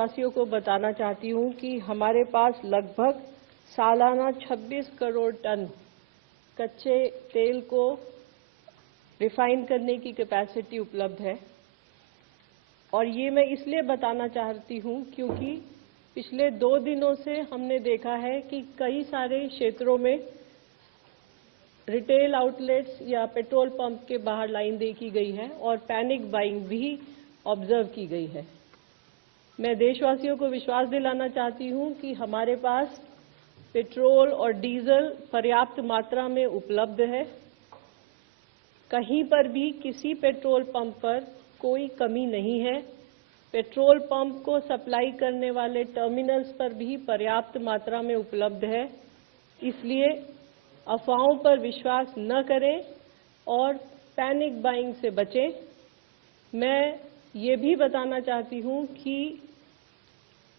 देशवासियों को बताना चाहती हूं कि हमारे पास लगभग सालाना 26 करोड़ टन कच्चे तेल को रिफाइन करने की कैपेसिटी उपलब्ध है। और ये मैं इसलिए बताना चाहती हूं क्योंकि पिछले 2 दिनों से हमने देखा है कि कई सारे क्षेत्रों में रिटेल आउटलेट्स या पेट्रोल पंप के बाहर लाइन देखी गई है और पैनिक बाइंग भी ऑब्जर्व की गई है। मैं देशवासियों को विश्वास दिलाना चाहती हूं कि हमारे पास पेट्रोल और डीजल पर्याप्त मात्रा में उपलब्ध है। कहीं पर भी किसी पेट्रोल पंप पर कोई कमी नहीं है। पेट्रोल पंप को सप्लाई करने वाले टर्मिनल्स पर भी पर्याप्त मात्रा में उपलब्ध है। इसलिए अफवाहों पर विश्वास न करें और पैनिक बाइंग से बचें। मैं ये भी बताना चाहती हूं कि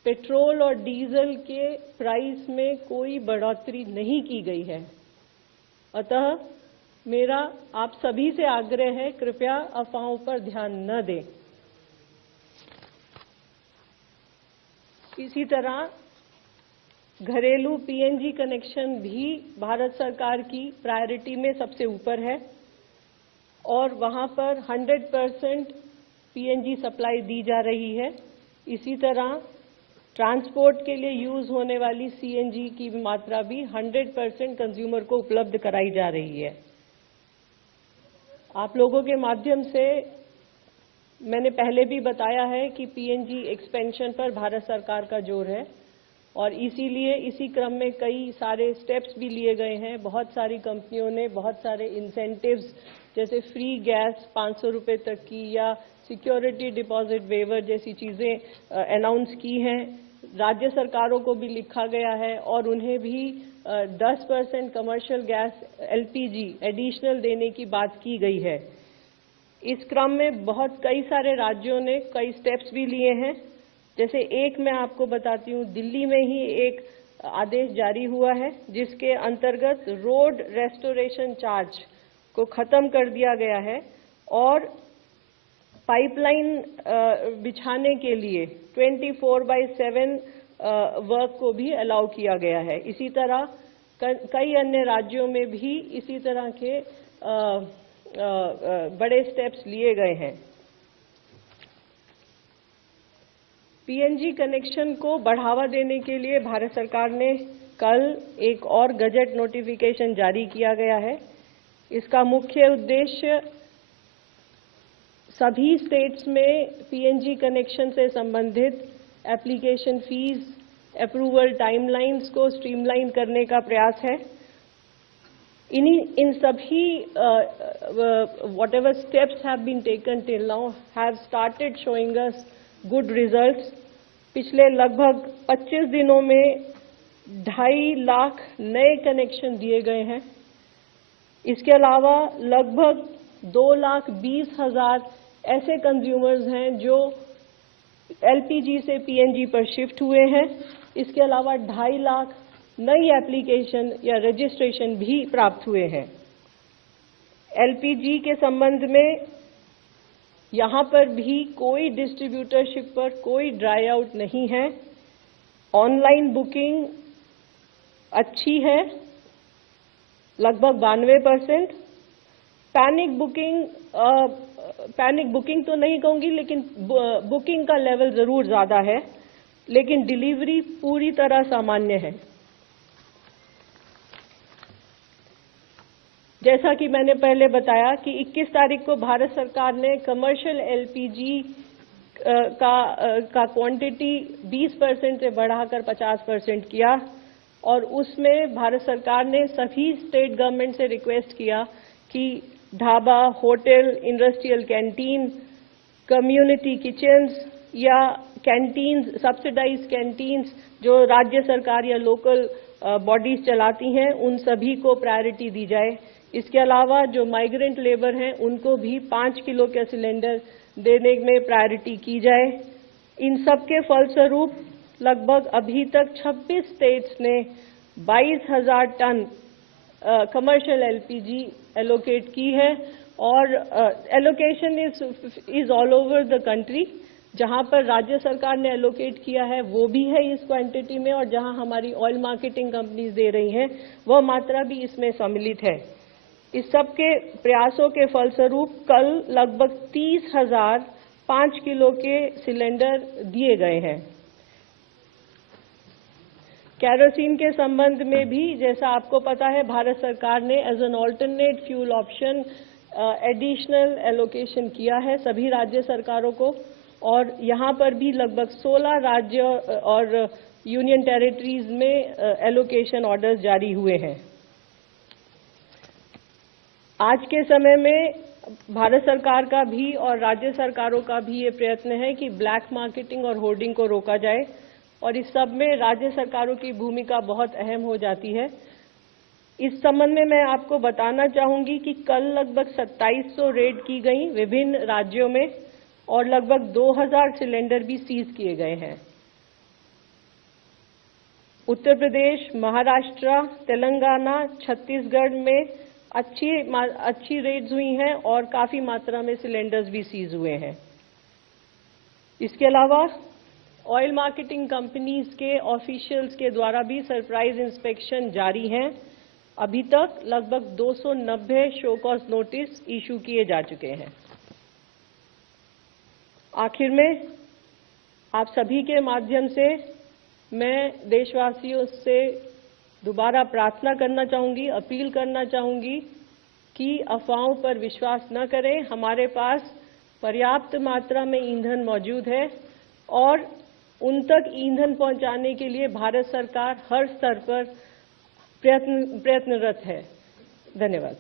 पेट्रोल और डीजल के प्राइस में कोई बढ़ोतरी नहीं की गई है। अतः मेरा आप सभी से आग्रह है, कृपया अफवाहों पर ध्यान न दें। इसी तरह घरेलू पीएनजी कनेक्शन भी भारत सरकार की प्रायोरिटी में सबसे ऊपर है और वहां पर 100% पीएनजी सप्लाई दी जा रही है। इसी तरह ट्रांसपोर्ट के लिए यूज होने वाली सीएनजी की मात्रा भी 100% कंज्यूमर को उपलब्ध कराई जा रही है। आप लोगों के माध्यम से मैंने पहले भी बताया है कि पीएनजी एक्सपेंशन पर भारत सरकार का जोर है और इसीलिए इसी क्रम में कई सारे स्टेप्स भी लिए गए हैं। बहुत सारी कंपनियों ने बहुत सारे इंसेंटिव्स जैसे फ्री गैस 500 रुपये तक की या सिक्योरिटी डिपॉजिट वेवर जैसी चीज़ें अनाउंस की हैं। राज्य सरकारों को भी लिखा गया है और उन्हें भी 10% कमर्शियल गैस एलपीजी एडिशनल देने की बात की गई है। इस क्रम में कई सारे राज्यों ने कई स्टेप्स भी लिए हैं। जैसे एक मैं आपको बताती हूँ, दिल्ली में ही एक आदेश जारी हुआ है जिसके अंतर्गत रोड रेस्टोरेशन चार्ज को खत्म कर दिया गया है और पाइपलाइन बिछाने के लिए 24/7 वर्क को भी अलाउ किया गया है। इसी तरह कई अन्य राज्यों में भी इसी तरह के बड़े स्टेप्स लिए गए हैं। पीएनजी कनेक्शन को बढ़ावा देने के लिए भारत सरकार ने कल एक और गजट नोटिफिकेशन जारी किया गया है। इसका मुख्य उद्देश्य सभी स्टेट्स में पीएनजी कनेक्शन से संबंधित एप्लीकेशन फीस, अप्रूवल टाइमलाइंस को स्ट्रीमलाइन करने का प्रयास है। इन सभी whatever steps have been taken till now have started showing us good results. पिछले लगभग 25 दिनों में 2.5 लाख नए कनेक्शन दिए गए हैं। इसके अलावा लगभग 2,20,000 ऐसे कंज्यूमर्स हैं जो एलपीजी से पीएनजी पर शिफ्ट हुए हैं। इसके अलावा 2.5 लाख नई एप्लीकेशन या रजिस्ट्रेशन भी प्राप्त हुए हैं। एलपीजी के संबंध में यहाँ पर भी कोई डिस्ट्रीब्यूटरशिप पर कोई ड्राई आउट नहीं है। ऑनलाइन बुकिंग अच्छी है, लगभग 92%। पैनिक बुकिंग तो नहीं कहूंगी, लेकिन बुकिंग का लेवल जरूर ज्यादा है, लेकिन डिलीवरी पूरी तरह सामान्य है। जैसा कि मैंने पहले बताया कि 21 तारीख को भारत सरकार ने कमर्शियल एलपीजी का क्वांटिटी 20% से बढ़ाकर 50% किया और उसमें भारत सरकार ने सभी स्टेट गवर्नमेंट से रिक्वेस्ट किया कि dhaba, hotel, industrial canteen, community kitchens या कैंटीन्स, सब्सिडाइज्ड कैंटीन्स जो राज्य सरकार या लोकल बॉडीज चलाती हैं, उन सभी को प्रायोरिटी दी जाए। इसके अलावा जो माइग्रेंट लेबर हैं उनको भी 5 किलो के सिलेंडर देने में प्रायोरिटी की जाए। इन सब के फलस्वरूप लगभग अभी तक 26 स्टेट्स ने 22,000 टन कमर्शियल एलपीजी एलोकेट की है और allocation is all over the country. जहां पर राज्य सरकार ने एलोकेट किया है वो भी है इस क्वांटिटी में, और जहां हमारी ऑयल मार्केटिंग कंपनीज दे रही हैं वह मात्रा भी इसमें सम्मिलित है। इस सब के प्रयासों के फलस्वरूप कल लगभग 30,000 5 किलो के सिलेंडर दिए गए हैं। केरोसिन के संबंध में भी जैसा आपको पता है, भारत सरकार ने as an alternate fuel option additional allocation किया है सभी राज्य सरकारों को, और यहाँ पर भी लगभग 16 राज्य और यूनियन टेरिटरीज में एलोकेशन ऑर्डर्स जारी हुए हैं। आज के समय में भारत सरकार का भी और राज्य सरकारों का भी ये प्रयत्न है कि ब्लैक मार्केटिंग और होर्डिंग को रोका जाए, और इस सब में राज्य सरकारों की भूमिका बहुत अहम हो जाती है। इस संबंध में मैं आपको बताना चाहूंगी कि कल लगभग 2700 रेड की गई विभिन्न राज्यों में, और लगभग 2000 सिलेंडर भी सीज किए गए हैं। उत्तर प्रदेश, महाराष्ट्र, तेलंगाना, छत्तीसगढ़ में अच्छी रेड्स हुई हैं और काफी मात्रा में सिलेंडर्स भी सीज हुए हैं। इसके अलावा ऑयल मार्केटिंग कंपनीज के ऑफिशियल्स के द्वारा भी सरप्राइज इंस्पेक्शन जारी हैं। अभी तक लगभग 290 शो कॉज नोटिस इशू किए जा चुके हैं। आखिर में आप सभी के माध्यम से मैं देशवासियों से दोबारा प्रार्थना करना चाहूंगी, अपील करना चाहूंगी कि अफवाहों पर विश्वास न करें। हमारे पास पर्याप्त मात्रा में ईंधन मौजूद है और उन तक ईंधन पहुंचाने के लिए भारत सरकार हर स्तर पर प्रयत्नरत है। धन्यवाद।